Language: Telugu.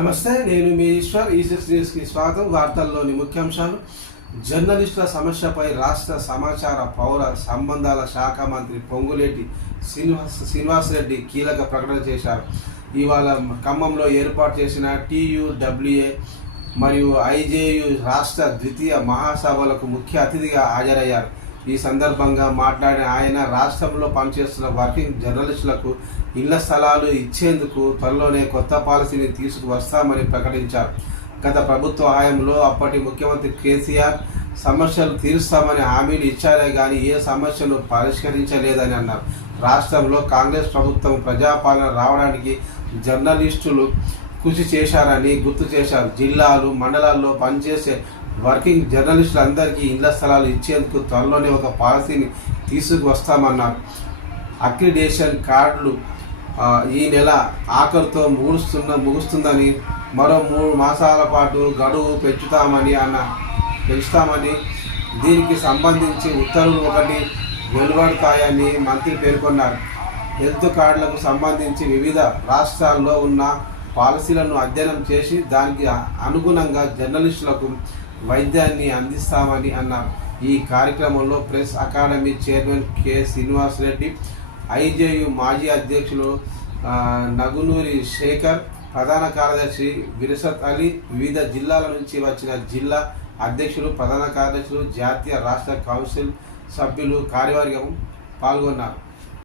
నమస్తే, నేను మీ ఈశ్వర్. ఈ6 న్యూస్కి స్వాగతం. వార్తల్లోని ముఖ్యాంశాలు. జర్నలిస్టుల సమస్యపై రాష్ట్ర సమాచార పౌర సంబంధాల శాఖ మంత్రి పొంగులేటి శ్రీనివాసరెడ్డి కీలక ప్రకటన చేశారు. ఇవాళ ఖమ్మంలో ఏర్పాటు చేసిన TUWA మరియు IJU రాష్ట్ర ద్వితీయ మహాసభలకు ముఖ్య అతిథిగా హాజరయ్యారు. ఈ సందర్భంగా మాట్లాడిన ఆయన రాష్ట్రంలో పనిచేస్తున్న వర్కింగ్ జర్నలిస్టులకు ఇళ్ల స్థలాలు ఇచ్చేందుకు త్వరలోనే కొత్త పాలసీని తీసుకువస్తామని ప్రకటించారు. గత ప్రభుత్వ హయాంలో అప్పటి ముఖ్యమంత్రి కేసీఆర్ సమస్యలు తీరుస్తామని హామీలు ఇచ్చారే కానీ ఏ సమస్యను పరిష్కరించలేదని అన్నారు. రాష్ట్రంలో కాంగ్రెస్ ప్రభుత్వం ప్రజాపాలన రావడానికి జర్నలిస్టులు కృషి చేశారని గుర్తు చేశారు. జిల్లాలు, మండలాల్లో పనిచేసే వర్కింగ్ జర్నలిస్టులందరికీ ఇళ్ల స్థలాలు ఇచ్చేందుకు త్వరలోనే ఒక పాలసీని తీసుకువస్తామన్నారు. అక్రిడేషన్ కార్డులు ఈ నెల ఆఖరుతో ముగుస్తుందని, మరో 3 మాసాల పాటు గడువు పెంచుతామని, దీనికి సంబంధించి ఉత్తర్వులు 1 వెలువడతాయని మంత్రి పేర్కొన్నారు. హెల్త్ కార్డులకు సంబంధించి వివిధ రాష్ట్రాల్లో ఉన్న పాలసీలను అధ్యయనం చేసి దానికి అనుగుణంగా జర్నలిస్టులకు వైద్యాన్ని అందిస్తామని అన్నారు. ఈ కార్యక్రమంలో press academy chairman K Srinivasa Reddy, IJU మాజీ అధ్యక్షులు నగునూరి శేఖర్, ప్రధాన కార్యదర్శి విరసత్ అలీ, వివిధ జిల్లాల నుంచి వచ్చిన జిల్లా అధ్యక్షులు, ప్రధాన కార్యదర్శులు, జాతీయ రాష్ట్ర కౌన్సిల్ సభ్యులు, కార్యవర్గం పాల్గొన్నారు.